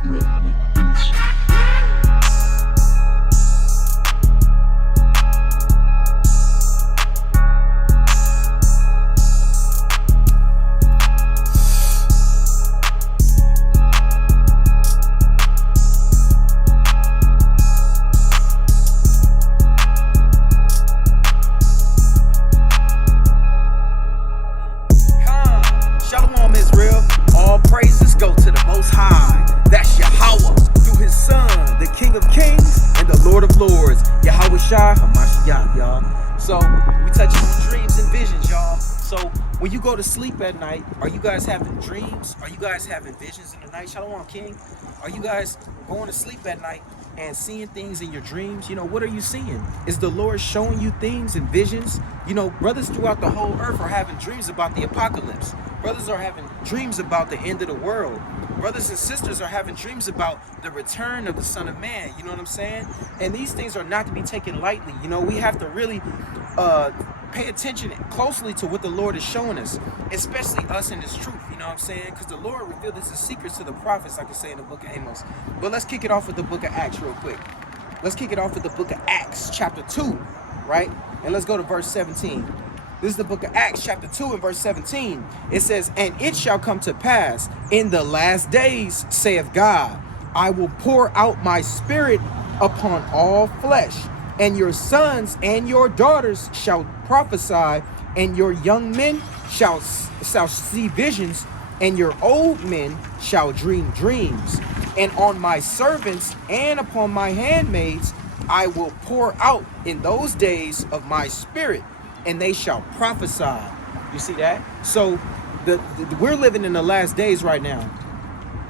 Shalom Israel, all praises go to the Most High. That's Yahweh, through his Son, the King of Kings and the Lord of Lords, Yahweh Shai HaMashiach, y'all. So we touching on dreams and visions, y'all. So when you go to sleep at night, are you guys having dreams? Are you guys having visions in the night? Shalom King. Are you guys going to sleep at night and seeing things in your dreams? You know, what are you seeing? Is the Lord showing you things and visions? You know, brothers throughout the whole earth are having dreams about the apocalypse. Brothers are having dreams about the end of the world. Brothers and sisters are having dreams about the return of the Son of Man. You know what I'm saying? And these things are not to be taken lightly. You know, we have to really pay attention closely to what the Lord is showing us, especially us in this truth. You know what I'm saying? Because the Lord revealed his secrets to the prophets, like I say in the book of Amos. But let's kick it off with the book of Acts real quick. Let's kick it off with the book of Acts, chapter 2, right? And let's go to verse 17. This is the book of Acts, chapter 2 and verse 17. It says, "And it shall come to pass in the last days, saith God, I will pour out my spirit upon all flesh, and your sons and your daughters shall prophesy, and your young men shall see visions, and your old men shall dream dreams. And on my servants and upon my handmaids I will pour out in those days of my spirit, and they shall prophesy." You see that? So we're living in the last days right now.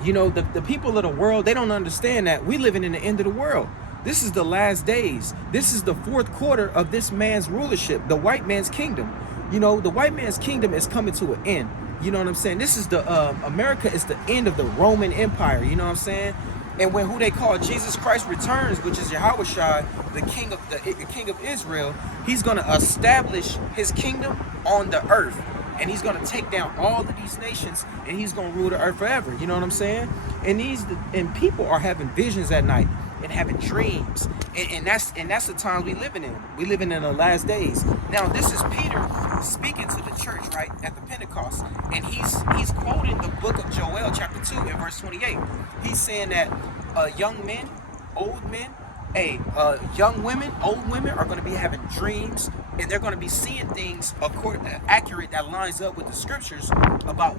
You know, the people of the world, they don't understand that we living in the end of the world. This is the last days. This is the fourth quarter of this man's rulership, the white man's kingdom. You know, the white man's kingdom is coming to an end. You know what I'm saying? This is the America is the end of the Roman Empire. You know what I'm saying? And when who they call Jesus Christ returns, which is Yahweh Shai, the King of Israel, he's going to establish his kingdom on the earth, and he's going to take down all of these nations, and he's going to rule the earth forever. You know what I'm saying? And people are having visions at night and having dreams, and that's the times we living in. We living in the last days. Now this is Peter speaking to the church right at the Pentecost, and he's quoting the book of Joel chapter 2 and verse 28. He's saying that young men, old men, young women, old women are going to be having dreams, and they're going to be seeing things accurate that lines up with the scriptures about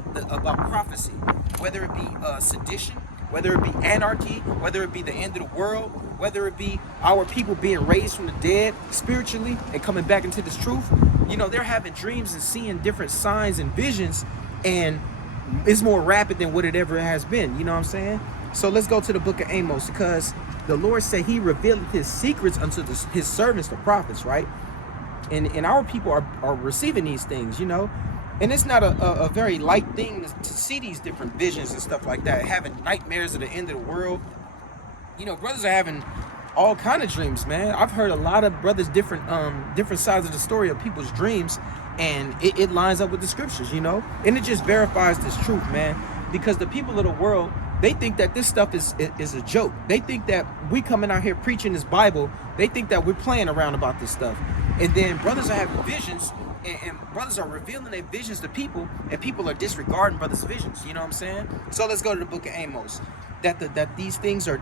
prophecy, whether it be sedition, whether it be anarchy, whether it be the end of the world, whether it be our people being raised from the dead spiritually and coming back into this truth. You know, they're having dreams and seeing different signs and visions, and it's more rapid than what it ever has been. You know what I'm saying? So let's go to the book of Amos, because the Lord said he revealed his secrets unto his servants, the prophets, right? And our people are receiving these things, you know? And it's not a very light thing to see these different visions and stuff like that, having nightmares of the end of the world. You know, brothers are having all kind of dreams, man. I've heard a lot of brothers different sides of the story of people's dreams, and it lines up with the scriptures, you know? And it just verifies this truth, man. Because the people of the world, they think that this stuff is a joke. They think that we coming out here preaching this Bible, they think that we're playing around about this stuff. And then brothers are having visions, and brothers are revealing their visions to people, and people are disregarding brothers' visions. You know what I'm saying? So let's go to the book of Amos. That these things are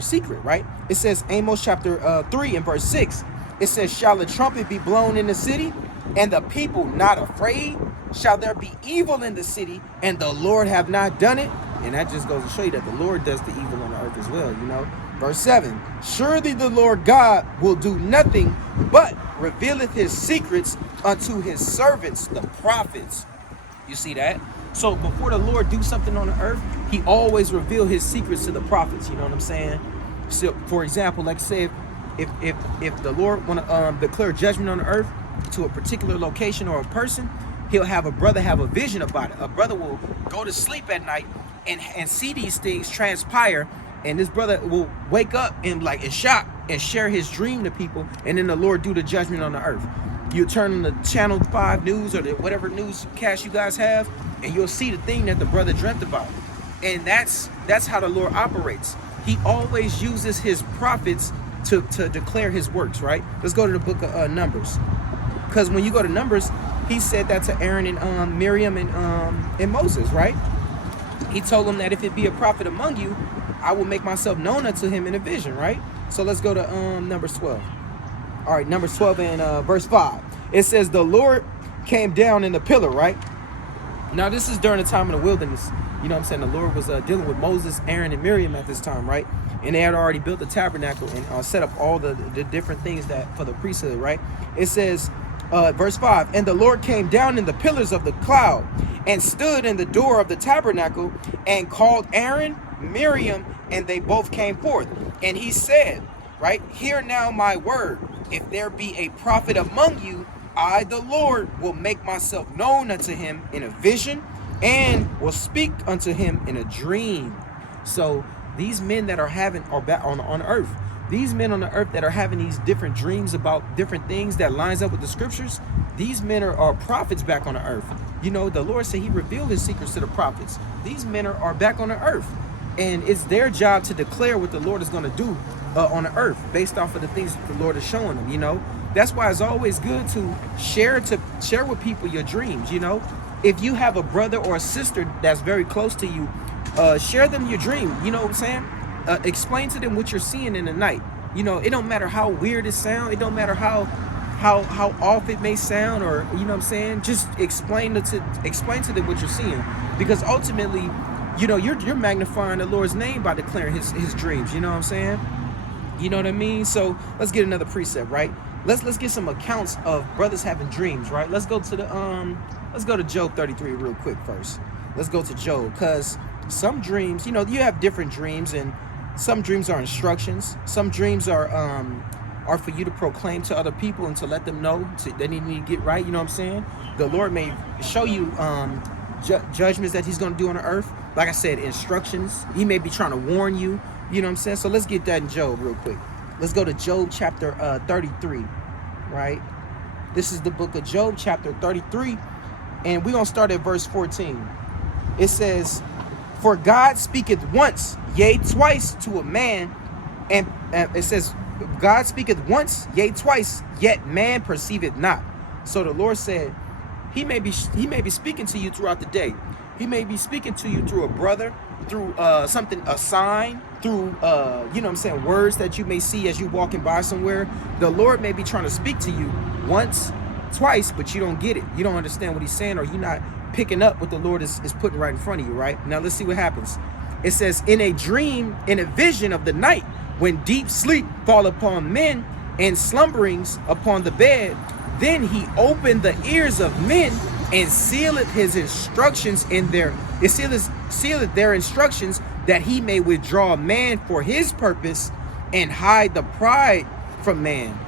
secret, right? It says Amos chapter 3 and verse 6. It says, "Shall a trumpet be blown in the city, and the people not afraid? Shall there be evil in the city, and the Lord have not done it?" And that just goes to show you that the Lord does the evil on the earth as well, you know? Verse 7, "Surely the Lord God will do nothing, but revealeth his secrets unto his servants, the prophets." You see that? So before the Lord do something on the earth, he always reveal his secrets to the prophets. You know what I'm saying? So, for example, like say if the Lord want to declare judgment on the earth to a particular location or a person, he'll have a brother have a vision about it. A brother will go to sleep at night and see these things transpire, and this brother will wake up and like in shock and share his dream to people, and then the Lord do the judgment on the earth. You turn on the Channel 5 news or whatever newscast you guys have, and you'll see the thing that the brother dreamt about. And that's how the Lord operates. He always uses his prophets to declare his works, right? Let's go to the book of Numbers. Because when you go to Numbers, he said that to Aaron and Miriam and Moses, right? He told them that if it be a prophet among you, I will make myself known unto him in a vision, right? So let's go to Numbers 12. All right, Numbers 12 and verse 5. It says, the Lord came down in the pillar, right? Now, this is during the time of the wilderness. You know what I'm saying? The Lord was dealing with Moses, Aaron, and Miriam at this time, right? And they had already built the tabernacle and set up all the different things that for the priesthood, right? It says, verse 5, and the Lord came down in the pillars of the cloud and stood in the door of the tabernacle and called Aaron, Miriam, and they both came forth. And he said, right, hear now my word. If there be a prophet among you, I, the Lord, will make myself known unto him in a vision and will speak unto him in a dream. So these men that are back on earth, these men on the earth that are having these different dreams about different things that lines up with the scriptures, these men are prophets back on the earth. You know, the Lord said he revealed his secrets to the prophets. These men are back on the earth, and it's their job to declare what the Lord is going to do on the earth based off of the things that the Lord is showing them. You know, that's why it's always good to share with people your dreams. You know, if you have a brother or a sister that's very close to you, share them your dream. You know what I'm saying? Explain to them what you're seeing in the night. You know, it don't matter how weird it sounds. It don't matter how off it may sound, or you know what I'm saying. Just explain to them what you're seeing, because ultimately, you know, you're magnifying the Lord's name by declaring his dreams. You know what I'm saying? You know what I mean? So let's get another precept, right? Let's get some accounts of brothers having dreams, right? Let's go to Job 33 real quick first. Let's go to Job, because some dreams, you know, you have different dreams, and some dreams are instructions. Some dreams are for you to proclaim to other people and to let them know they need to get right. You know what I'm saying? The Lord may show you judgments that he's going to do on the earth. Like I said, instructions. He may be trying to warn you. You know what I'm saying? So let's get that in Job real quick. Let's go to Job chapter 33, right? This is the book of Job chapter 33, and we're going to start at verse 14. It says, for God speaketh once, yea, twice to a man, and it says, God speaketh once, yea, twice, yet man perceiveth not. So the Lord said, he may be speaking to you throughout the day. He may be speaking to you through a brother, through something, a sign, through you know what I'm saying, words that you may see as you walking by somewhere. The Lord may be trying to speak to you once, twice, but you don't get it. You don't understand what he's saying, or you're not picking up what the Lord is putting right in front of you, right? Now let's see what happens. It says, in a dream, in a vision of the night, when deep sleep fall upon men and slumberings upon the bed, then he opened the ears of men and sealeth his instructions sealeth their instructions, that he may withdraw man for his purpose and hide the pride from man.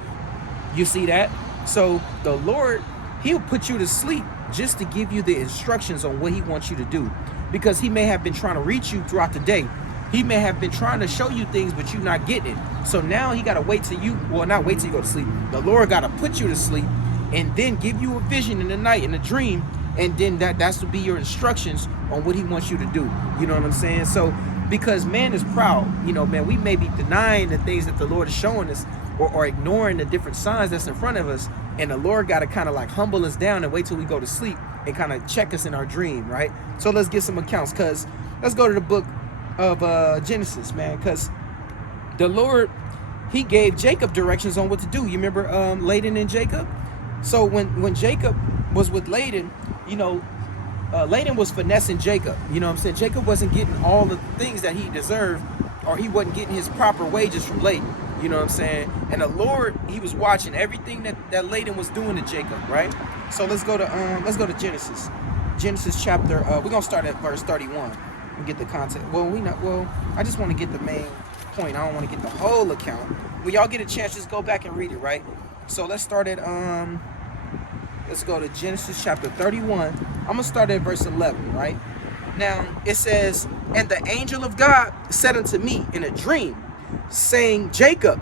You see that? So the Lord, he'll put you to sleep just to give you the instructions on what he wants you to do, because he may have been trying to reach you throughout the day. He may have been trying to show you things, but you're not getting it. So now he got to wait till you, well, not wait till you go to sleep. The Lord got to put you to sleep and then give you a vision in the night, in a dream, and then that's to be your instructions on what he wants you to do. You know what I'm saying? So because man is proud, you know, man, we may be denying the things that the Lord is showing us, or ignoring the different signs that's in front of us, and the Lord got to kind of like humble us down and wait till we go to sleep and kind of check us in our dream, right? So let's get some accounts, because let's go to the book of Genesis, man, because the Lord, he gave Jacob directions on what to do. You remember Laban and Jacob? So when Jacob was with Laban, you know, Laban was finessing Jacob. You know what I'm saying? Jacob wasn't getting all the things that he deserved, or he wasn't getting his proper wages from Laban. You know what I'm saying? And the Lord, he was watching everything that Laban was doing to Jacob, right? So let's go to Genesis. Genesis chapter, we're gonna start at verse 31 and get the context. I just want to get the main point. I don't want to get the whole account. When y'all get a chance, just go back and read it, right? So let's start at let's go to Genesis chapter 31. I'm gonna start at verse 11, right? Now it says, and the angel of God said unto me in a dream, saying, Jacob.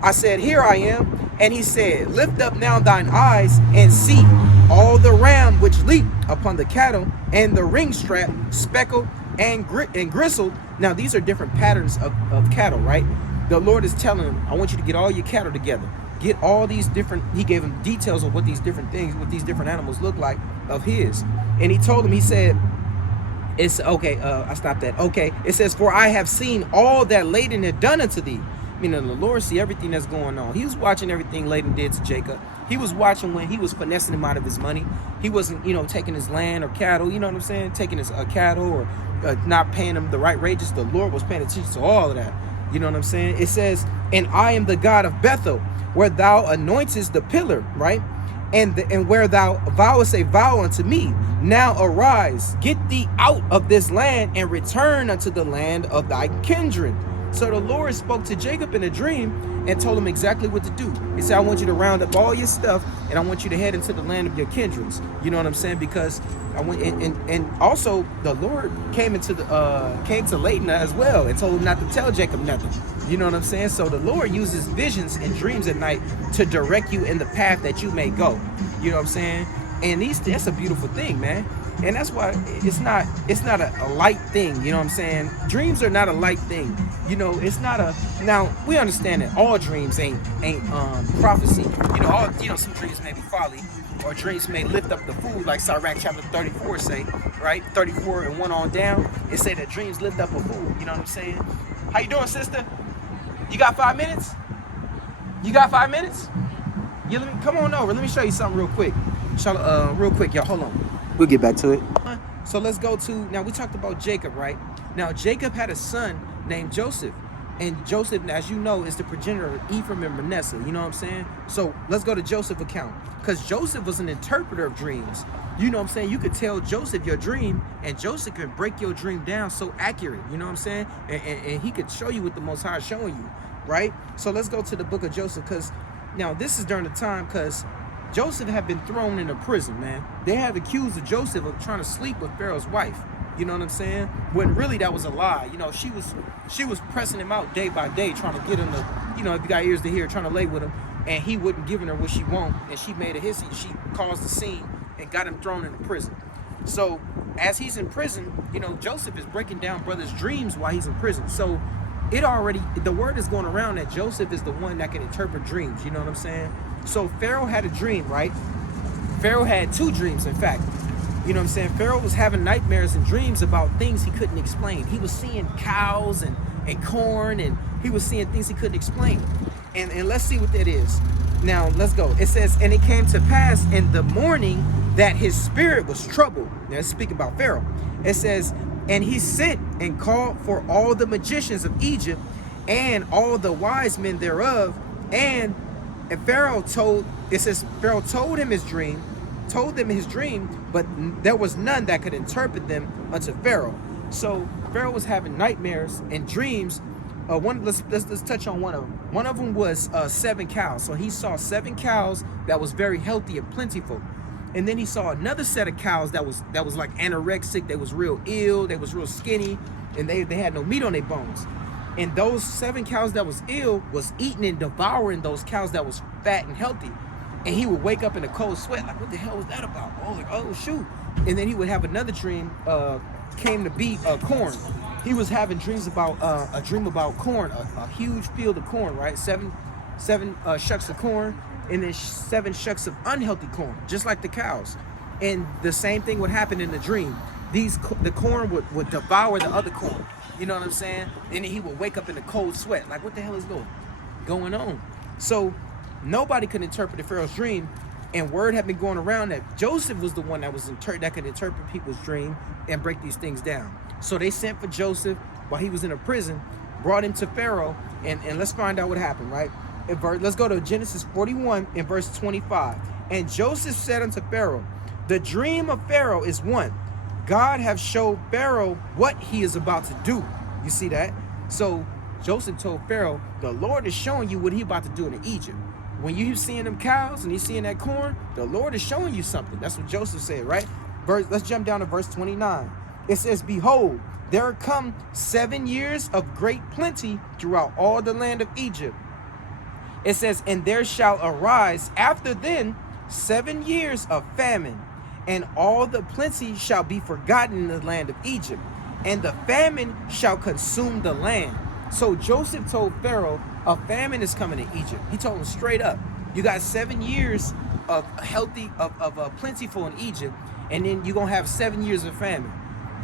I said, here I am. And he said, lift up now thine eyes and see all the ram which leap upon the cattle, and the ring strap speckled and gristled. Now these are different patterns of cattle, right? The Lord is telling him, I want you to get all your cattle together. Get all these different, he gave him details of what these different things, what these different animals look like of his. And he told him, he said, it's okay, I stopped that. Okay, it says, for I have seen all that Laban had done unto thee. Meaning the Lord see everything that's going on. He was watching everything Laban did to Jacob. He was watching when he was finessing him out of his money. He wasn't, taking his land or cattle, you know what I'm saying? Taking his cattle or not paying him the right wages. The Lord was paying attention to all of that. You know what I'm saying? It says, and I am the God of Bethel, where thou anointest the pillar, right? And where thou vowest a vow unto me. Now arise, get thee out of this land, and return unto the land of thy kindred. So the Lord spoke to Jacob in a dream and told him exactly what to do. He said, I want you to round up all your stuff, and I want you to head into the land of your kindreds. You know what I'm saying? Because I want, and also the Lord came to Laban as well and told him not to tell Jacob nothing. You know what I'm saying? So the Lord uses visions and dreams at night to direct you in the path that you may go. You know what I'm saying? And that's a beautiful thing, man. And that's why it's not a light thing. You know what I'm saying? Dreams are not a light thing. It's not a, now we understand that all dreams ain't prophecy. Some dreams may be folly, or dreams may lift up the food, like Sirach chapter 34 say, right? 34 and 1 on down. It say that dreams lift up a food. You know what I'm saying? How you doing, sister? You got 5 minutes? You got 5 minutes? Yeah, come on over. Let me show you something real quick. Real quick, y'all. Hold on. We'll get back to it. So let's go to, now we talked about Jacob, right? Now Jacob had a son named Joseph. And Joseph, as you know, is the progenitor of Ephraim and Manasseh. You know what I'm saying? So let's go to Joseph's account. Because Joseph was an interpreter of dreams. You know what I'm saying? You could tell Joseph your dream, and Joseph could break your dream down so accurate. You know what I'm saying? And he could show you what the Most High is showing you, right? So let's go to the book of Joseph, because now this is during the time, because Joseph had been thrown into prison, man. They had accused of Joseph of trying to sleep with Pharaoh's wife. You know what I'm saying? When really that was a lie. She was pressing him out day by day, trying to get him to, if you got ears to hear, trying to lay with him. And he wouldn't give her what she wanted. And she made a hissy. She caused the scene and got him thrown into prison. So as he's in prison, Joseph is breaking down brothers' dreams while he's in prison. So the word is going around that Joseph is the one that can interpret dreams. You know what I'm saying? So Pharaoh had a dream, right? Pharaoh had 2 dreams, in fact. You know what I'm saying? Pharaoh was having nightmares and dreams about things he couldn't explain. He was seeing cows and corn, and he was seeing things he couldn't explain. And let's see what that is. Now, let's go. It says, and it came to pass in the morning that his spirit was troubled. Now, it's speaking about Pharaoh. It says, and he sent and called for all the magicians of Egypt and all the wise men thereof, and Pharaoh told them his dream, but there was none that could interpret them unto Pharaoh. So Pharaoh was having nightmares and dreams. Let's touch on one of them. One of them was 7 cows. So he saw 7 cows that was very healthy and plentiful. And then he saw another set of cows that was like anorexic. They was real ill. They was real skinny, and they had no meat on their bones. And those 7 cows that was ill was eating and devouring those cows that was fat and healthy. And he would wake up in a cold sweat, like, what the hell was that about? Oh shoot. And then he would have another dream, came to be corn. He was having dreams about a dream about corn, a huge field of corn, right? Seven shucks of corn, and then 7 shucks of unhealthy corn, just like the cows. And the same thing would happen in the dream. The corn would devour the other corn. You know what I'm saying? And then he would wake up in a cold sweat, like, what the hell is going on? So nobody could interpret the Pharaoh's dream, and word had been going around that Joseph was the one that could interpret people's dream and break these things down. So they sent for Joseph while he was in a prison, brought him to Pharaoh, and let's find out what happened, right? Let's go to Genesis 41 in verse 25. And Joseph said unto Pharaoh, the dream of Pharaoh is one. God have showed Pharaoh what he is about to do. You see that? So Joseph told Pharaoh, the Lord is showing you what he about to do in Egypt. When you seeing them cows and you seeing that corn, the Lord is showing you something. That's what Joseph said, right? Let's jump down to verse 29. It says, behold, there are come 7 years of great plenty throughout all the land of Egypt. It says, and there shall arise after then 7 years of famine, and all the plenty shall be forgotten in the land of Egypt. and the famine shall consume the land. So Joseph told Pharaoh, a famine is coming to Egypt. He told him straight up, you got 7 years of plentiful in Egypt, and then you're going to have 7 years of famine.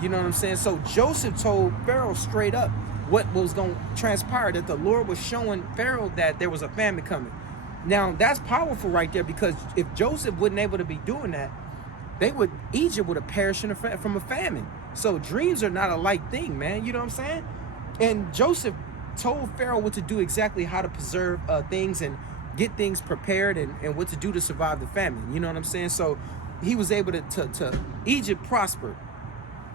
You know what I'm saying? So Joseph told Pharaoh straight up what was going to transpire, that the Lord was showing Pharaoh that there was a famine coming. Now, that's powerful right there, because if Joseph wasn't able to be doing that, Egypt would have perished from a famine. So dreams are not a light thing, man. You know what I'm saying? And Joseph told Pharaoh what to do, exactly how to preserve things and get things prepared, and what to do to survive the famine. You know what I'm saying? So he was able to Egypt prospered.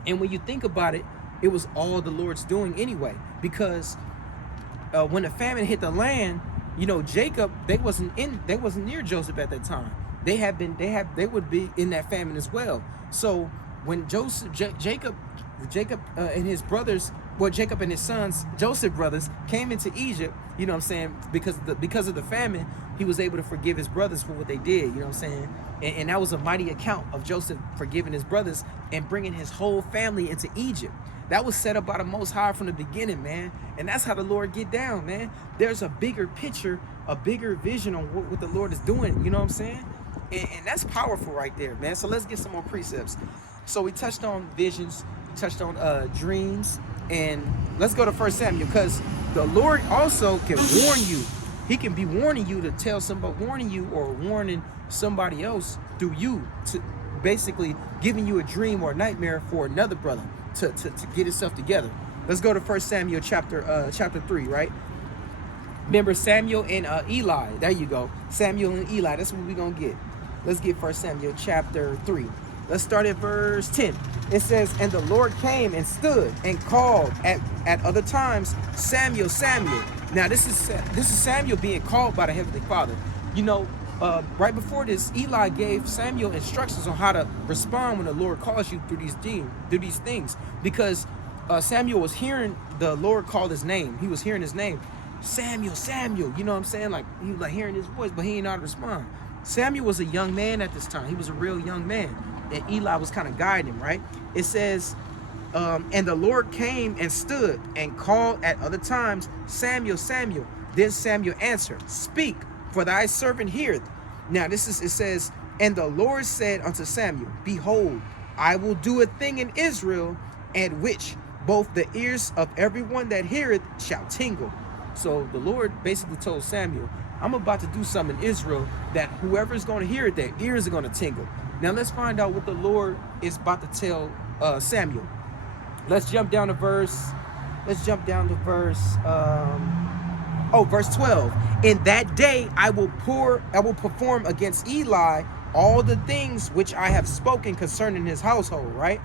And when you think about it, it was all the Lord's doing anyway, because when the famine hit the land, you know, Jacob, they wasn't near Joseph at that time. They would be in that famine as well. So when Jacob and his brothers, Jacob and his sons, Joseph brothers, came into Egypt, you know what I'm saying, because of the famine, he was able to forgive his brothers for what they did, you know what I'm saying? And that was a mighty account of Joseph forgiving his brothers and bringing his whole family into Egypt. That was set up by the Most High from the beginning, man. And that's how the Lord get down, man. There's a bigger picture, a bigger vision on what the Lord is doing, you know what I'm saying? And that's powerful right there, man. So let's get some more precepts. So we touched on visions, we touched on dreams, and let's go to 1 Samuel, because the Lord also can warn you. He can be warning you to tell somebody, warning you or warning somebody else through you, to basically giving you a dream or a nightmare for another brother to get himself together. Let's go to 1 Samuel chapter 3, right? Remember Samuel and Eli. There you go. Samuel and Eli. That's what we're going to get. Let's get 1 Samuel chapter 3. Let's start at verse 10. It says, and the Lord came and stood and called at other times, Samuel, Samuel. Now this is Samuel being called by the Heavenly Father. You know, right before this, Eli gave Samuel instructions on how to respond when the Lord calls you through these things. Because Samuel was hearing the Lord call his name. He was hearing his name. Samuel, Samuel. You know what I'm saying? Like, he was like hearing his voice, but he didn't know how to respond. Samuel was a young man at this time. He was a real young man. And Eli was kind of guiding him, right? It says, and the Lord came and stood and called at other times, Samuel, Samuel. Then Samuel answered, speak, for thy servant heareth. Now it says, and the Lord said unto Samuel, behold, I will do a thing in Israel, at which both the ears of everyone that heareth shall tingle. So the Lord basically told Samuel, I'm about to do something in Israel that whoever's going to hear it, their ears are going to tingle. Now let's find out what the Lord is about to tell Samuel. Let's jump down to verse. Verse 12. In that day I will perform against Eli all the things which I have spoken concerning his household, right?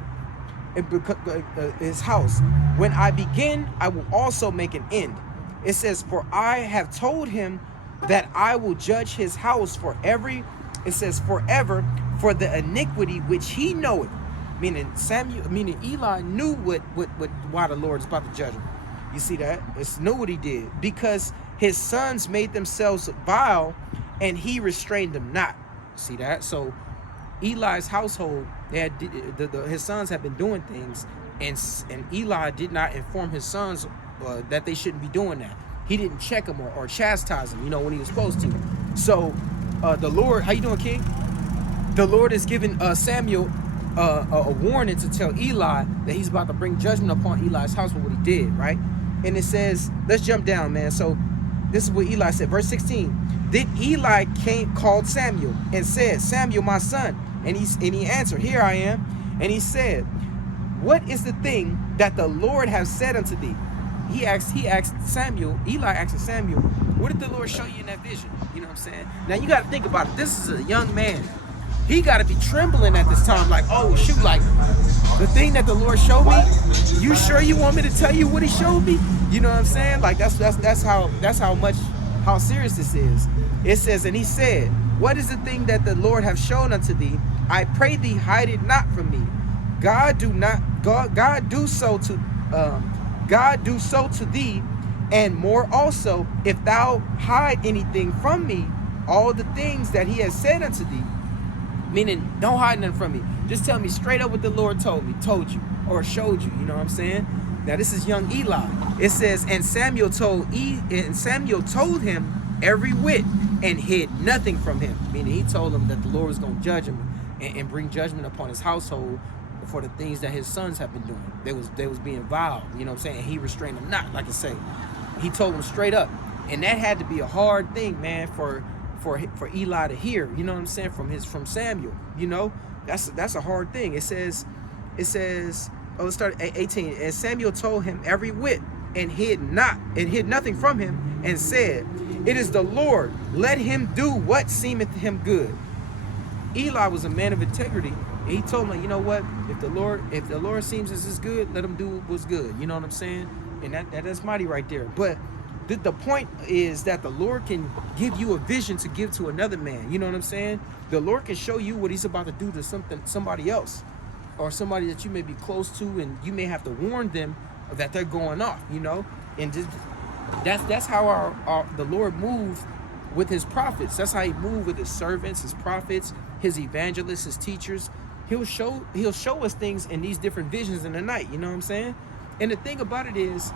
His house. When I begin, I will also make an end. It says, for I have told him that I will judge his house forever, for the iniquity which he knoweth. Meaning Eli knew why the Lord is about to judge him. You see that? It's knew what he did. Because his sons made themselves vile, and he restrained them not. See that? So Eli's household, his sons have been doing things, and Eli did not inform his sons that they shouldn't be doing that. He didn't check them or chastise them, when he was supposed to. So the Lord, how you doing, King? The Lord is giving Samuel a warning to tell Eli that he's about to bring judgment upon Eli's house for what he did, right? And it says, let's jump down, man. So this is what Eli said, verse 16. Then Eli called Samuel and said, Samuel, my son. And he answered, here I am. And he said, what is the thing that the Lord has said unto thee? Eli asked Samuel, what did the Lord show you in that vision? You know what I'm saying? Now you got to think about it. This is a young man. He got to be trembling at this time, like, oh shoot, like the thing that the Lord showed me, you sure you want me to tell you what he showed me? You know what I'm saying? Like that's how serious this is. It says, and he said, what is the thing that the Lord have shown unto thee? I pray thee, hide it not from me. God do so to thee, and more also, if thou hide anything from me, all the things that he has said unto thee. Meaning, don't hide nothing from me. Just tell me straight up what the Lord told you. or showed you. You know what I'm saying? Now this is young Eli. It says, and Samuel told him every whit and hid nothing from him. Meaning he told him that the Lord was going to judge him and bring judgment upon his household for the things that his sons have been doing. They was being vile. You know what I'm saying? And he restrained them not, like I say. He told them straight up. And that had to be a hard thing, man, for Eli to hear. You know what I'm saying? From Samuel. You know, that's a hard thing. It says, oh, let's start at 18. And Samuel told him every whit and hid nothing from him, and said, it is the Lord, let him do what seemeth him good. Eli was a man of integrity, and he told him, you know what, if the Lord seems as is good, let him do what's good. You know what I'm saying? And that's mighty right there. But the point is that the Lord can give you a vision to give to another man. You know what I'm saying? The Lord can show you what he's about to do to somebody else, or somebody that you may be close to, and you may have to warn them that they're going off, you know? And that's how the Lord moved with his prophets. That's how he moved with his servants, his prophets, his evangelists, his teachers. He'll show us things in these different visions in the night, you know what I'm saying? And the thing about it is,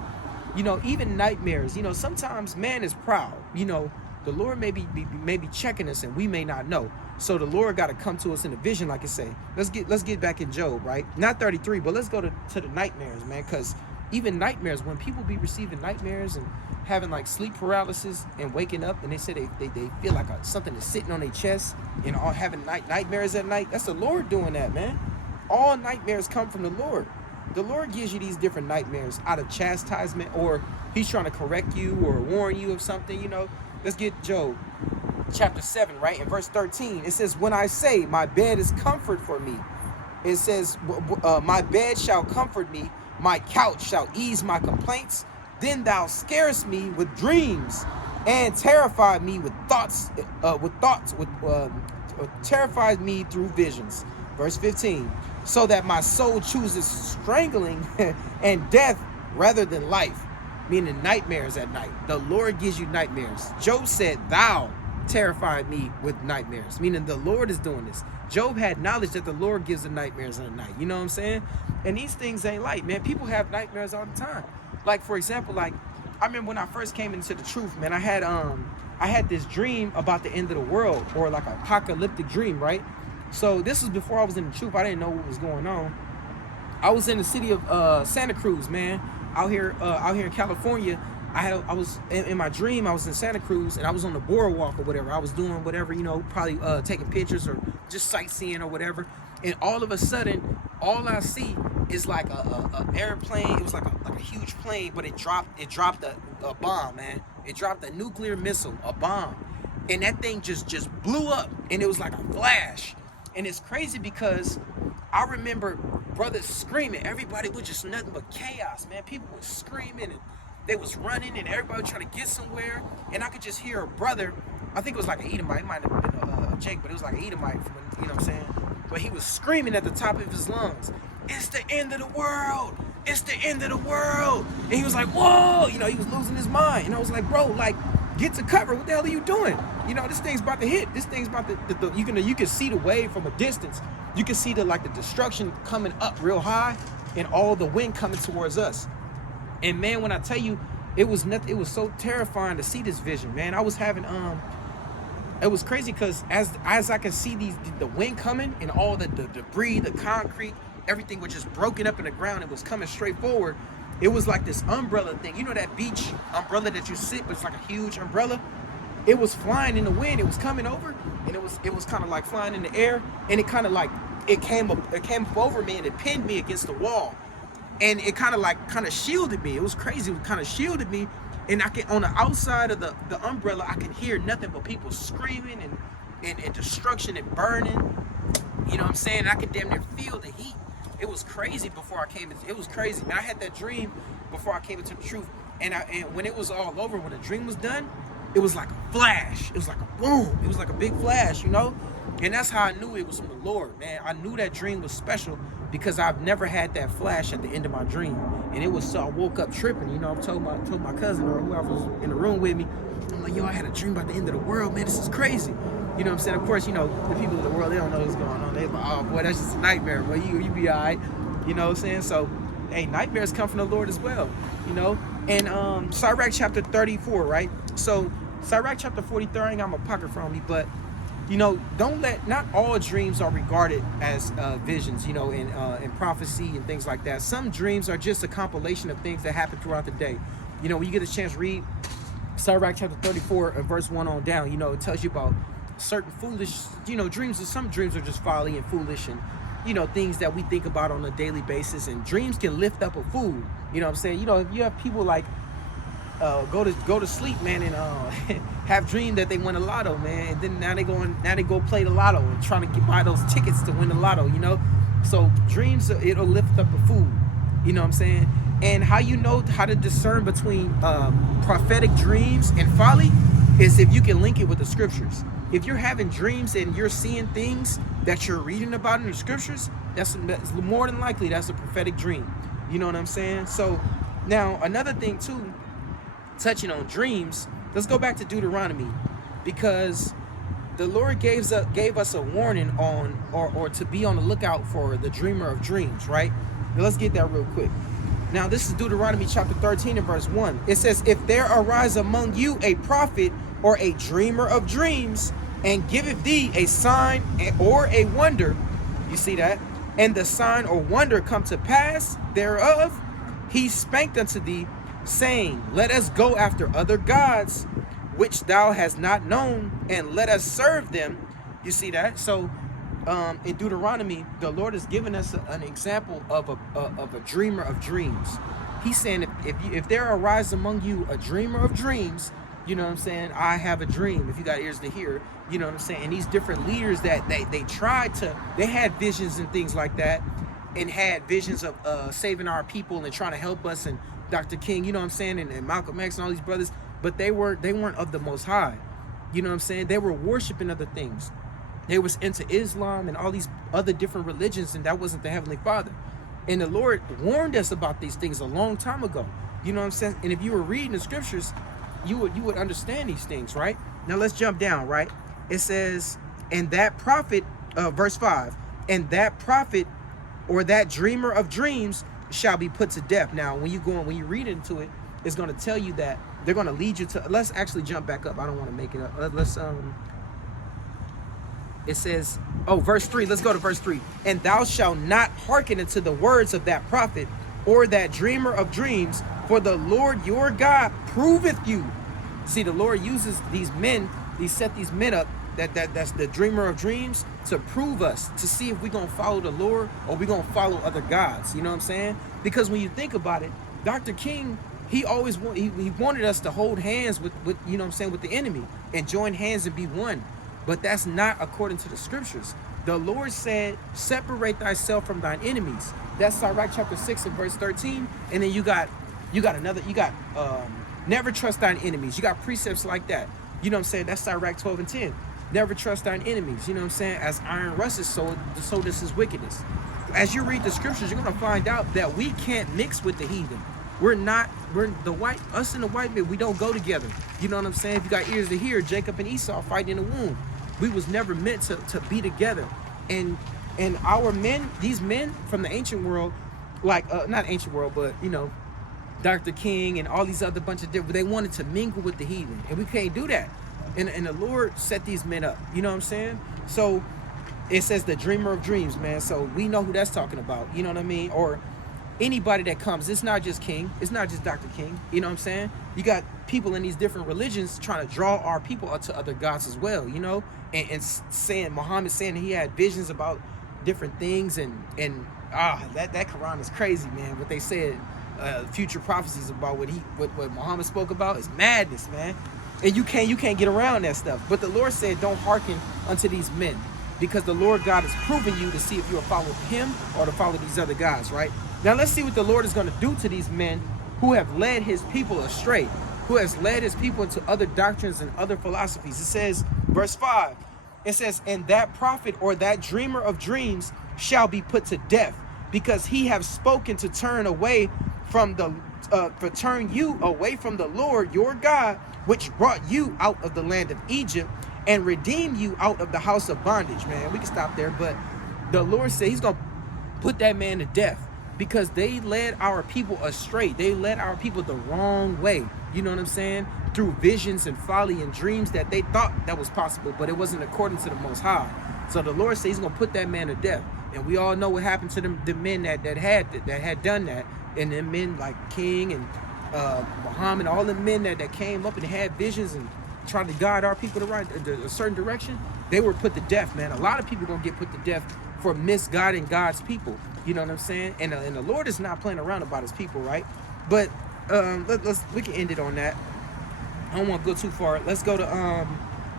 you know, even nightmares, you know, sometimes man is proud. You know, the Lord may be checking us and we may not know. So the Lord got to come to us in a vision, like I say. Let's get back in Job, right? Not 33, but let's go to the nightmares, man, because even nightmares, when people be receiving nightmares and having like sleep paralysis and waking up, and they say they feel like something is sitting on their chest, and all having nightmares at night, that's the Lord doing that, man. All nightmares come from the Lord. The Lord gives you these different nightmares out of chastisement, or he's trying to correct you or warn you of something, you know. Let's get Job chapter 7, right? In verse 13, it says, when I say my bed is comfort for me, it says, my bed shall comfort me, my couch shall ease my complaints, then scarest me with dreams and terrify me with thoughts, terrifies me through visions. Verse 15, so that my soul chooses strangling and death rather than life, meaning nightmares at night. The Lord gives you nightmares. Job said, thou terrified me with nightmares, meaning the Lord is doing this. Job had knowledge that the Lord gives the nightmares in the night. You know what I'm saying? And these things ain't light, man. People have nightmares all the time. Like, for example, like, I remember when I first came into the truth, man, I had this dream about the end of the world, or like an apocalyptic dream, right? So this was before I was in the truth. I didn't know what was going on. I was in the city of Santa Cruz, man, out here in California. I was in my dream. I was in Santa Cruz, and I was on the boardwalk or whatever. I was doing whatever, you know, probably taking pictures or just sightseeing or whatever. And all of a sudden, all I see is like a airplane. It was like a huge plane, but it dropped a bomb, man. It dropped a nuclear missile, a bomb, and that thing just blew up, and it was like a flash. And it's crazy because I remember brothers screaming. Everybody was just nothing but chaos, man. People were screaming, and they was running, and everybody was trying to get somewhere. And I could just hear a brother, I think it was like an Edomite, it might have been a Jake, but it was like an Edomite, you know what I'm saying? But he was screaming at the top of his lungs, it's the end of the world, it's the end of the world. And he was like, whoa, you know, he was losing his mind. And I was like, bro, like, get to cover. What the hell are you doing? You know, this thing's about to hit. This thing's about to, you can see the wave from a distance. You can see the destruction coming up real high, and all the wind coming towards us. And man, when I tell you, it was so terrifying to see this vision, man. I was having it was crazy because as I could see the wind coming, and all the debris, the concrete, everything was just broken up in the ground. It was coming straight forward. It was like this umbrella thing. You know that beach umbrella that you sit, but it's like a huge umbrella? It was flying in the wind. It was coming over, and it was kind of like flying in the air, and it kind of like it came up over me, and it pinned me against the wall. And it kind of shielded me. It was crazy. It kind of shielded me. And I can, on the outside of the umbrella, I could hear nothing but people screaming and destruction and burning. You know what I'm saying? And I could damn near feel the heat. It was crazy before I came into, it was crazy. Man, I had that dream before I came into the truth. And when it was all over, when the dream was done, it was like a flash. It was like a boom. It was like a big flash, you know? And that's how I knew it was from the Lord, man. I knew that dream was special because I've never had that flash at the end of my dream. And it was so I woke up tripping, you know. I told my cousin or whoever was in the room with me, I'm like, yo, I had a dream about the end of the world, man. This is crazy. You know what I'm saying? Of course, you know, the people of the world, they don't know what's going on. They're like, oh boy, that's just a nightmare, boy. You be all right. You know what I'm saying? So, hey, nightmares come from the Lord as well, you know? And Sirach chapter 34, right? So, Sirach chapter 43, I ain't got my pocket from me, but, you know, not all dreams are regarded as visions, you know, in prophecy and things like that. Some dreams are just a compilation of things that happen throughout the day. You know, when you get a chance, read Sirach chapter 34 and verse 1 on down. You know, it tells you about certain foolish, you know, dreams. Some dreams are just folly and foolish and, you know, things that we think about on a daily basis. And dreams can lift up a fool. You know what I'm saying? You know, if you have people like go to sleep, man, and have dreamed that they won the lotto, man, and then now they go play the lotto and trying to buy those tickets to win the lotto, you know. So dreams, it'll lift up a fool. You know what I'm saying? And how you know how to discern between prophetic dreams and folly is if you can link it with the scriptures. If you're having dreams and you're seeing things that you're reading about in the scriptures, that's more than likely that's a prophetic dream. You know what I'm saying? So now another thing too, touching on dreams, let's go back to Deuteronomy, because the Lord gave us a warning on or to be on the lookout for the dreamer of dreams, right? Now let's get that real quick. Now this is Deuteronomy chapter 13 and verse 1. It says, if there arise among you a prophet or a dreamer of dreams, and giveth thee a sign or a wonder, you see that? And the sign or wonder come to pass thereof, he spanked unto thee, saying, let us go after other gods, which thou hast not known, and let us serve them. You see that? So in Deuteronomy, the Lord has given us an example of a dreamer of dreams. He's saying, if there arise among you a dreamer of dreams, you know what I'm saying, I have a dream, if you got ears to hear, you know what I'm saying. And these different leaders that they had visions and things like that, and had visions of saving our people and trying to help us, and Dr. King, you know what I'm saying, and Malcolm X and all these brothers, but they weren't of the Most High. You know what I'm saying? They were worshiping other things. They was into Islam and all these other different religions, and that wasn't the Heavenly Father. And the Lord warned us about these things a long time ago. You know what I'm saying? And if you were reading the scriptures, you would understand these things, right? Now let's jump down, right? It says, and that prophet, verse 5, and that prophet or that dreamer of dreams shall be put to death. Now, when you read into it, it's going to tell you that they're going to lead you to, let's actually jump back up. I don't want to make it up. It says, verse 3, let's go to verse 3. And thou shalt not hearken unto the words of that prophet or that dreamer of dreams, for the Lord your God proveth you. See, the Lord uses these men, he set these men up, that's the dreamer of dreams, to prove us, to see if we're going to follow the Lord or we're going to follow other gods. You know what I'm saying? Because when you think about it, Dr. King, he always he wanted us to hold hands with you know what I'm saying, with the enemy, and join hands and be one. But that's not according to the scriptures. The Lord said, separate thyself from thine enemies. That's Sirach chapter 6 and verse 13. And then you got never trust thine enemies. You got precepts like that. You know what I'm saying? That's Sirach 12 and 10. Never trust thine enemies. You know what I'm saying? As iron rusts, so this is wickedness. As you read the scriptures, you're going to find out that we can't mix with the heathen. Us and the white men, we don't go together. You know what I'm saying? If you got ears to hear, Jacob and Esau fighting in the womb. We was never meant to be together. And our men, these men from the ancient world, like, not ancient world, but, you know, Dr. King and all these other bunch of different, they wanted to mingle with the heathen. And we can't do that. And the Lord set these men up. You know what I'm saying? So it says the dreamer of dreams, man. So we know who that's talking about. You know what I mean? Or anybody that comes. It's not just King. It's not just Dr. King. You know what I'm saying? You got people in these different religions trying to draw our people up to other gods as well, you know? And saying, Muhammad saying he had visions about different things. And that Quran is crazy, man. What they said, future prophecies about what Muhammad spoke about is madness, man. And you can't get around that stuff. But the Lord said, don't hearken unto these men, because the Lord God is proving you to see if you will follow him or to follow these other guys, right? Now let's see what the Lord is going to do to these men who have led his people astray, who has led his people into other doctrines and other philosophies. It says, verse 5, it says, and that prophet or that dreamer of dreams shall be put to death, because he have spoken to turn away from turn you away from the Lord your God, which brought you out of the land of Egypt and redeemed you out of the house of bondage. Man, we can stop there, but the Lord said he's going to put that man to death. because they led our people astray. They led our people the wrong way. You know what I'm saying? Through visions and folly and dreams that they thought that was possible, but it wasn't according to the Most High. So the Lord says he's going to put that man to death. And we all know what happened to them, the men that had done that. And the men like King and Muhammad, all the men that came up and had visions and tried to guide our people to a certain direction, they were put to death, man. A lot of people going to get put to death for misguiding God's people. You know what I'm saying? And the Lord is not playing around about his people, right? But we can end it on that. I don't want to go too far. Let's go to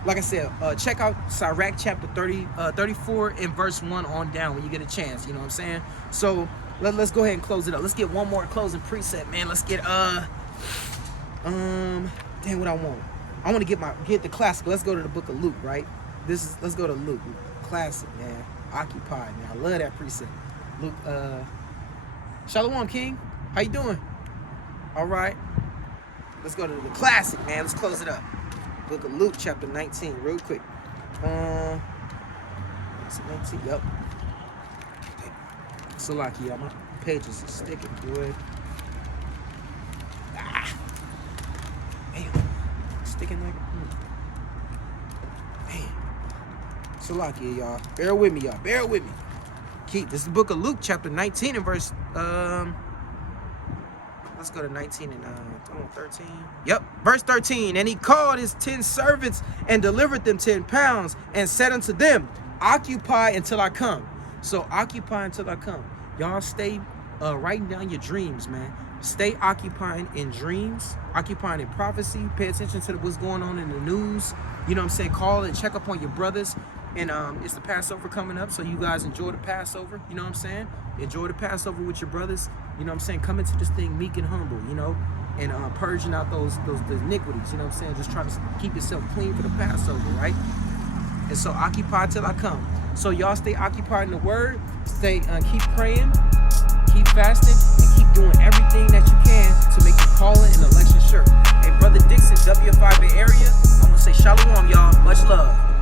like I said, check out Sirach chapter 34 and verse 1 on down when you get a chance. You know what I'm saying? So let's go ahead and close it up. Let's get one more closing preset, man. Let's get dang, what I want. I want to get the classic. Let's go to the book of Luke, right? Let's go to Luke. Classic, man. Occupied, man. I love that preset. Luke, Shalom, King. How you doing? All right. Let's go to the classic, man. Let's close it up. Book of Luke, chapter 19, real quick. 19, yep. Salaki, my pages are sticking, boy. Damn. Sticking like man. Salaki, y'all. Bear with me, y'all. Bear with me. This is the book of Luke, chapter 19 and verse let's go to 19 and 13. Yep, verse 13. And he called his 10 servants and delivered them 10 pounds and said unto them, occupy until I come. So occupy until I come. Y'all stay writing down your dreams, man. Stay occupying in dreams, occupying in prophecy. Pay attention to what's going on in the news. You know what I'm saying? Call and check up on your brothers. And it's the Passover coming up, so you guys enjoy the Passover. You know what I'm saying? Enjoy the Passover with your brothers. You know what I'm saying? Come into this thing meek and humble, you know, and purging out those iniquities. You know what I'm saying? Just try to keep yourself clean for the Passover, right? And so occupy till I come. So y'all stay occupied in the Word. Keep praying, keep fasting, and keep doing everything that you can to make your calling and election sure. Hey, Brother Dixon, W5 Bay Area. I'm gonna say shalom, y'all. Much love.